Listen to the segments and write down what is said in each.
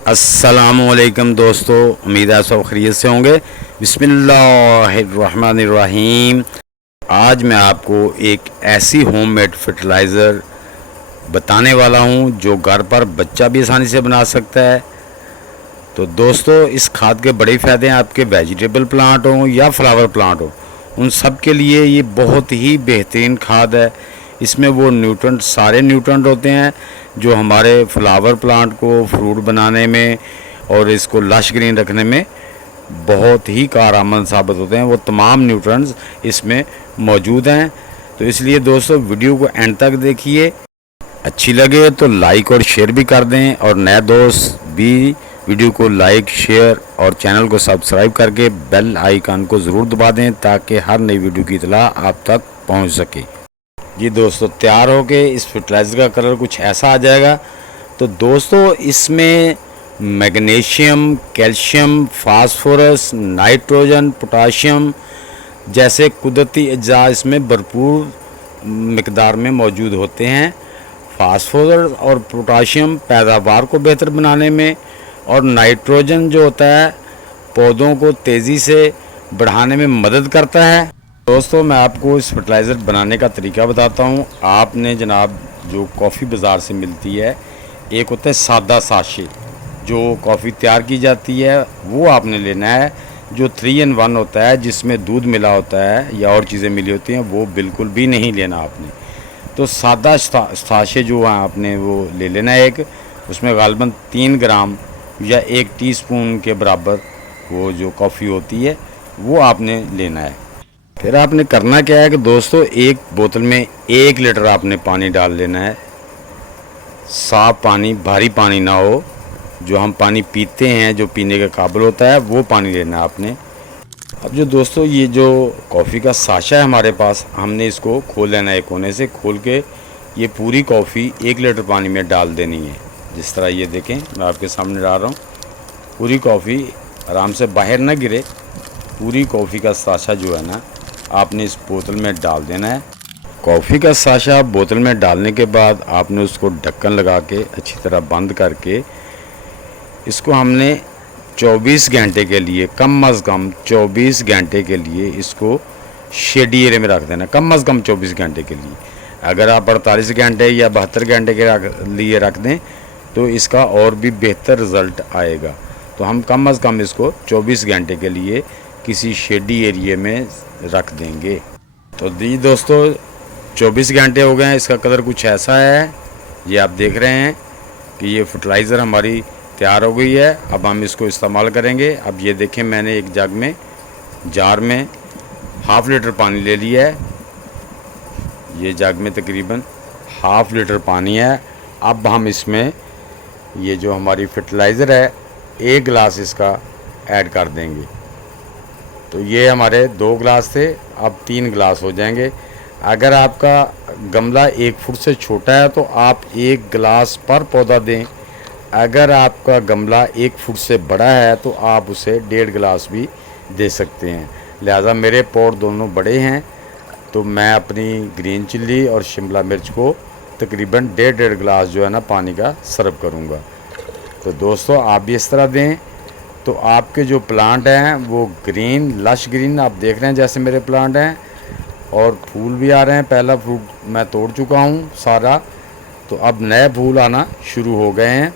अस्सलामुअलैकुम दोस्तों, उम्मीद है सब खैरियत से होंगे। बिस्मिल्लाहिर्रहमानिर्रहीम। आज मैं आपको एक ऐसी होममेड फर्टिलाइज़र बताने वाला हूं जो घर पर बच्चा भी आसानी से बना सकता है। तो दोस्तों, इस खाद के बड़े फ़ायदे हैं। आपके वेजिटेबल प्लांट हों या फ्लावर प्लांट हो, उन सब के लिए ये बहुत ही बेहतरीन खाद है। इसमें वो न्यूट्रेंट, सारे न्यूट्रेंट होते हैं जो हमारे फ्लावर प्लांट को फ्रूट बनाने में और इसको लश ग्रीन रखने में बहुत ही कारआमद साबित होते हैं। वो तमाम न्यूट्रेंट्स इसमें मौजूद हैं। तो इसलिए दोस्तों, वीडियो को एंड तक देखिए। अच्छी लगे तो लाइक और शेयर भी कर दें, और नए दोस्त भी वीडियो को लाइक, शेयर और चैनल को सब्सक्राइब करके बेल आइकन को ज़रूर दबा दें ताकि हर नई वीडियो की इत्तला आप तक पहुंच सके। जी दोस्तों, तैयार हो के इस फर्टिलाइज़र का कलर कुछ ऐसा आ जाएगा। तो दोस्तों, इसमें magnesium, calcium, phosphorus, nitrogen, potassium जैसे कुदरती अज्जा इसमें भरपूर मिकदार में मौजूद होते हैं। फास्फोरस और पोटाशियम पैदावार को बेहतर बनाने में, और नाइट्रोजन जो होता है पौधों को तेज़ी से बढ़ाने में मदद करता है। दोस्तों, मैं आपको इस फर्टिलाइज़र बनाने का तरीका बताता हूँ। आपने जनाब जो कॉफ़ी बाज़ार से मिलती है, एक होता है सादा साशे जो कॉफ़ी तैयार की जाती है, वो आपने लेना है। जो 3 in 1 होता है जिसमें दूध मिला होता है या और चीज़ें मिली होती हैं, वो बिल्कुल भी नहीं लेना आपने। तो सादा साशे जो है आपने वो ले लेना है एक। उसमें गालबन 3 ग्राम या 1 टीस्पून के बराबर वो जो कॉफ़ी होती है वो आपने लेना है। फिर आपने करना क्या है कि दोस्तों, एक बोतल में 1 लीटर आपने पानी डाल लेना है। साफ पानी, भारी पानी ना हो, जो हम पानी पीते हैं, जो पीने के काबिल होता है, वो पानी लेना है आपने। अब जो दोस्तों, ये जो कॉफ़ी का साशा है हमारे पास, हमने इसको खोल लेना है। एक कोने से खोल के ये पूरी कॉफ़ी 1 लीटर पानी में डाल देनी है। जिस तरह ये देखें, मैं आपके सामने डाल रहा हूँ। पूरी कॉफ़ी आराम से बाहर ना गिरे, पूरी कॉफ़ी का साशा जो है ना आपने इस बोतल में डाल देना है। कॉफ़ी का साशा बोतल में डालने के बाद आपने उसको ढक्कन लगा के अच्छी तरह बंद करके इसको हमने 24 घंटे के लिए, कम अज़ कम 24 घंटे के लिए इसको शेडी एरिया में रख देना। कम अज़ कम 24 घंटे के लिए। अगर आप 48 घंटे या 72 घंटे के लिए रख दें तो इसका और भी बेहतर रिज़ल्ट आएगा। तो हम कम अज़ कम इसको 24 घंटे के लिए किसी शेडी एरिया में रख देंगे। तो जी दोस्तों, 24 घंटे हो गए हैं। इसका कलर कुछ ऐसा है, ये आप देख रहे हैं कि ये फर्टिलाइज़र हमारी तैयार हो गई है। अब हम इसको इस्तेमाल करेंगे। अब ये देखें, मैंने एक जग में, जार में ½ लीटर पानी ले लिया है। ये जग में तकरीबन ½ लीटर पानी है। अब हम इसमें ये जो हमारी फर्टिलाइज़र है, 1 गिलास इसका ऐड कर देंगे। तो ये हमारे 2 गिलास थे, अब 3 गिलास हो जाएंगे। अगर आपका गमला 1 फुट से छोटा है तो आप 1 गिलास पर पौधा दें। अगर आपका गमला 1 फुट से बड़ा है तो आप उसे 1.5 गिलास भी दे सकते हैं। लिहाजा मेरे पॉट दोनों बड़े हैं, तो मैं अपनी ग्रीन चिल्ली और शिमला मिर्च को तकरीबन 1.5 गिलास जो है ना पानी का सर्व करूँगा। तो दोस्तों, आप भी इस तरह दें तो आपके जो प्लांट हैं वो ग्रीन, लश ग्रीन आप देख रहे हैं जैसे मेरे प्लांट हैं, और फूल भी आ रहे हैं। पहला फ्रूट मैं तोड़ चुका हूँ सारा, तो अब नए फूल आना शुरू हो गए हैं।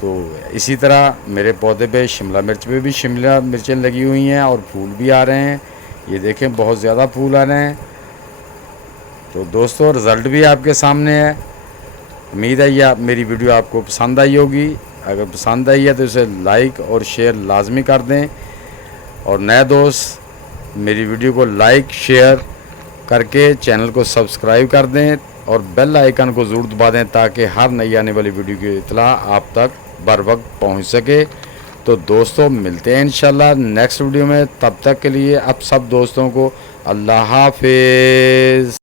तो इसी तरह मेरे पौधे पे, शिमला मिर्च पे भी शिमला मिर्चें लगी हुई हैं और फूल भी आ रहे हैं। ये देखें, बहुत ज़्यादा फूल आ रहे हैं। तो दोस्तों, रिज़ल्ट भी आपके सामने है। उम्मीद है ये मेरी वीडियो आपको पसंद आई होगी। अगर पसंद आई है तो इसे लाइक और शेयर लाजमी कर दें, और नए दोस्त मेरी वीडियो को लाइक, शेयर करके चैनल को सब्सक्राइब कर दें और बेल आइकन को ज़रूर दबा दें ताकि हर नई आने वाली वीडियो की इत्तला आप तक बर वक्त पहुँच सके। तो दोस्तों, मिलते हैं इंशाल्लाह नेक्स्ट वीडियो में। तब तक के लिए अब सब दोस्तों को अल्लाह हाफिज़।